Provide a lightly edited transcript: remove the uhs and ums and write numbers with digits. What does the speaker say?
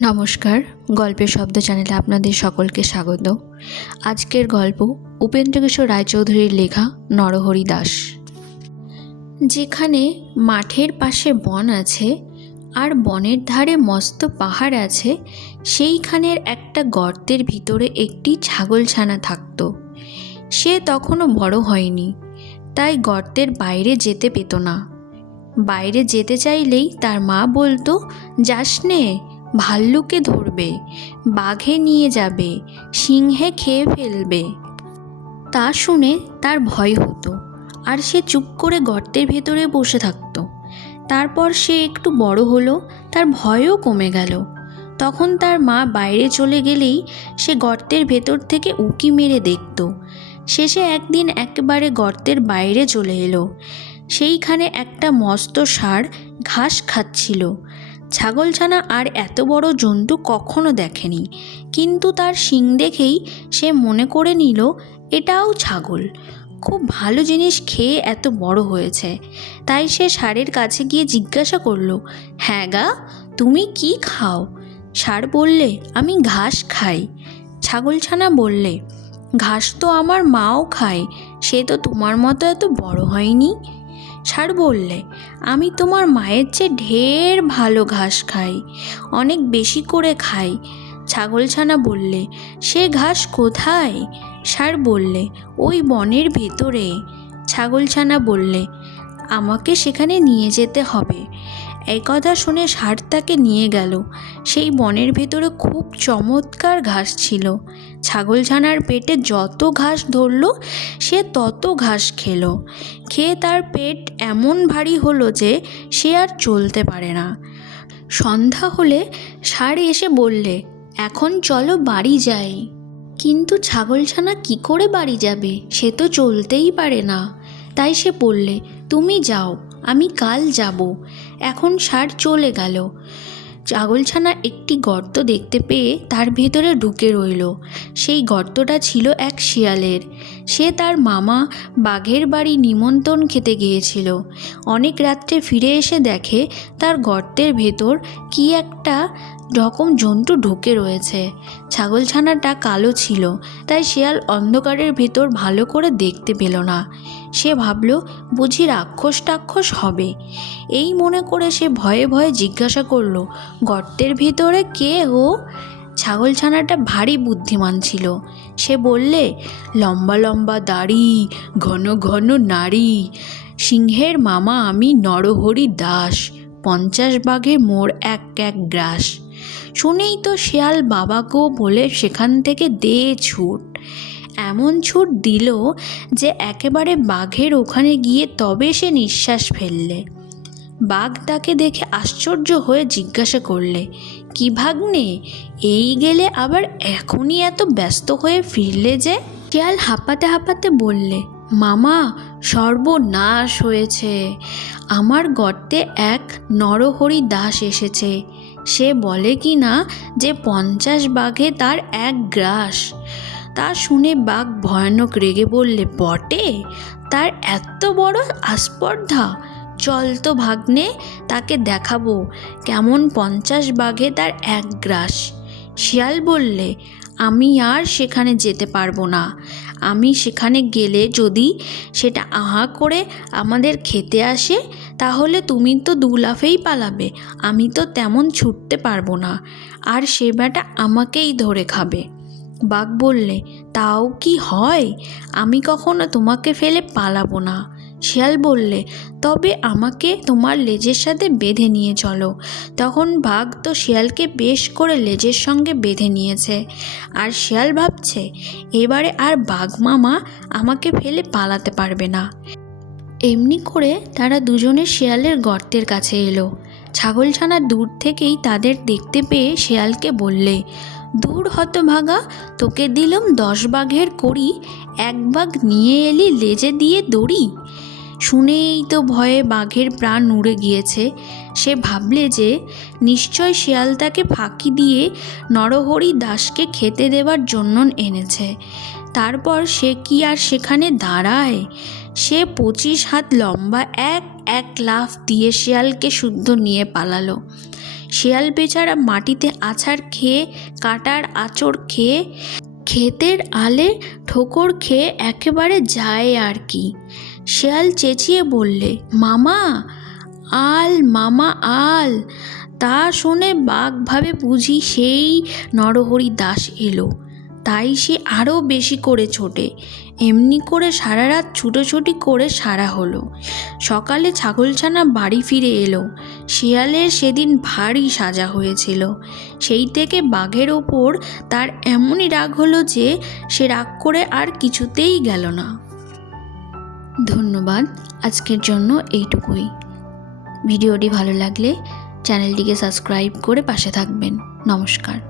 নমস্কার, গল্পের শব্দ চ্যানেলে আপনাদের সকলকে স্বাগত। আজকের গল্প উপেন্দ্রকিশোর রায়চৌধুরীর লেখা নরহরি দাস। যেখানে মাঠের পাশে বন আছে আর বনের ধারে মস্ত পাহাড় আছে, সেইখানের একটা গর্তের ভিতরে একটি ছাগলছানা থাকত। সে তখনও বড় হয়নি, তাই গর্তের বাইরে যেতে পেত না। বাইরে যেতে চাইলেই তার মা বলতো, যাস নে, ভাল্লুকে ধরবে, বাঘে নিয়ে যাবে, সিংহে খেয়ে ফেলবে। তা শুনে তার ভয় হতো আর সে চুপ করে গর্তের ভেতরে বসে থাকত। তারপর সে একটু বড় হলো, তার ভয়ও কমে গেল। তখন তার মা বাইরে চলে গেলেই সে গর্তের ভেতর থেকে উঁকি মেরে দেখত। শেষে একদিন একেবারে গর্তের বাইরে চলে এলো। সেইখানে একটা মস্ত ষাঁড় ঘাস খাচ্ছিল। ছাগলছানা আর এত বড় জন্তু কখনো দেখেনি, কিন্তু তার শিং দেখেই সে মনে করে নিল এটাও ছাগল, খুব ভালো জিনিস খেয়ে এত বড় হয়েছে। তাই সে ষাঁড়ের কাছে গিয়ে জিজ্ঞাসা করলো, হ্যাঁ গা, তুমি কি খাও? ষাঁড় বললে, আমি ঘাস খাই। ছাগলছানা বললে, ঘাস তো আমার মাও খায়, সে তো তোমার মতো এত বড় হয়নি। ষাঁড় বললে, আমি তোমার মায়ের চেয়ে ঢের ভালো ঘাস খাই, অনেক বেশি করে খাই। ছাগলছানা বললে, সে ঘাস কোথায়? ষাঁড় বললে, ওই বনের ভেতরে। ছাগলছানা বললে, আমাকে সেখানে নিয়ে যেতে হবে। এই কথা শুনে ষাঁড় তাকে নিয়ে গেল। সেই বনের ভেতরে খুব চমৎকার ঘাস ছিল। ছাগলছানার পেটে যত ঘাস ধরল সে তত ঘাস খেলো। খেয়ে তার পেট এমন ভারী হলো যে সে আর চলতে পারে না। সন্ধ্যা হলে ষাঁড় এসে বললে, এখন চলো বাড়ি যাই। কিন্তু ছাগলছানা কি করে বাড়ি যাবে? সে তো চলতেই পারে না। তাই সে বললে, তুমি যাও, আমি কাল যাব। এখন ষাঁড় চলে গেল। ছাগলছানা একটি গর্ত দেখতে পেয়ে তার ভেতরে ঢুকে রইল। সেই গর্তটা ছিল এক শিয়ালের। সে তার মামা বাঘের বাড়ি নিমন্ত্রণ খেতে গিয়েছিল। অনেক রাত্রে ফিরে এসে দেখে তার গর্তের ভেতর কি একটা রকম জন্তু ঢুকে রয়েছে। ছাগলছানাটা কালো ছিল, তাই শিয়াল অন্ধকারের ভেতর ভালো করে দেখতে পেল না। সে ভাবল, বুঝি রাক্ষস টাক্ষস হবে। এই মনে করে সে ভয়ে ভয়ে জিজ্ঞাসা করল, গর্তের ভিতরে কে গো? ছাগলছানাটা ভারী বুদ্ধিমান ছিল। সে বললে, লম্বা লম্বা দাড়ি, ঘন ঘন নাড়ি, সিংহের মামা আমি নরহরি দাস, 50 বাঘে মোর এক এক গ্রাস। শুনেই তো শিয়াল বাবা গো বলে সেখান থেকে দে ছুট। এমন ছুট দিল যে একেবারে বাঘের ওখানে গিয়ে তবে সে নিঃশ্বাস ফেললে। বাঘ তাকে দেখে আশ্চর্য হয়ে জিজ্ঞাসা করলে, কি ভাগ্নে, এই গেলে আবার এখনই এত ব্যস্ত হয়ে ফিরলে যে? শিয়াল হাঁপাতে হাঁপাতে বললে, মামা, সর্বনাশ হয়েছে। আমার গর্তে এক নরহরি দাস এসেছে। সে বলে কি না যে 50 বাঘে তার এক গ্রাস। তা শুনে বাঘ ভয়ানক রেগে বললে, বটে, তার এত বড় আস্পর্ধা? চল তো ভাগ্নে, তাকে দেখাবো কেমন 50 বাঘে তার এক গ্রাস। শিয়াল বললে, আমি আর সেখানে যেতে পারবো না। আমি সেখানে গেলে যদি সেটা আহা করে আমাদের খেতে আসে, তাহলে তুমি তো 2 লাফেই পালাবে, আমি তো তেমন ছুটতে পারবো না, আর সে বেটা আমাকেই ধরে খাবে। বাঘ বললে, তাও কি হয়? আমি কখনো তোমাকে ফেলে পালাবো না। শিয়াল বললে, তবে আমাকে তোমার লেজের সাথে বেঁধে নিয়ে চলো। তখন বাঘ তো শিয়ালকে বেশ করে লেজের সঙ্গে বেঁধে নিয়েছে, আর শিয়াল ভাবছে এবারে আর বাঘ মামা আমাকে ফেলে পালাতে পারবে না। এমনি করে তারা দুজনে শিয়ালের গর্তের কাছে এলো। ছাগলছানা দূর থেকেই তাদের দেখতে পেয়ে শিয়ালকে বললে, দূর হতভাগা, তোকে দিলাম 10 বাঘের কড়ি, 1 বাঘ নিয়ে এলি লেজে দিয়ে দড়ি। শুনেই তো ভয়ে বাঘের প্রাণ উড়ে গিয়েছে। সে ভাবলে যে নিশ্চয় শিয়াল তাকে ফাঁকি দিয়ে নরহরি দাসকে খেতে দেবার জন্য এনেছে। তারপর সে কি আর সেখানে দাঁড়ায়? সে 25 হাত লম্বা এক এক লাফ দিয়ে শিয়ালকে শুদ্ধ নিয়ে পালালো। শিয়াল বেচারা মাটিতে আছাড় খেয়ে, কাটার আঁচড় খেয়ে, ক্ষেতের আলে ঠোকর খেয়ে একেবারে যায় আর কি। শিয়াল চেঁচিয়ে বললে, মামা আল, মামা আল। তা শুনে বাঘ ভাবে বুঝি সেই নরহরি দাস এলো, তাই সে আরও বেশি করে ছোটে। এমনি করে সারা রাত ছুটোছুটি করে সারা হলো। সকালে ছাগলছানা বাড়ি ফিরে এলো। শিয়ালের সেদিন ভারী সাজা হয়েছিল। সেই থেকে বাঘের ওপর তার এমনই রাগ হলো যে সে রাগ করে আর কিছুতেই গেল না। ধন্যবাদ, আজকের জন্য এইটুকুই। ভিডিওটি ভালো লাগলে চ্যানেলটিকে সাবস্ক্রাইব করে পাশে থাকবেন। নমস্কার।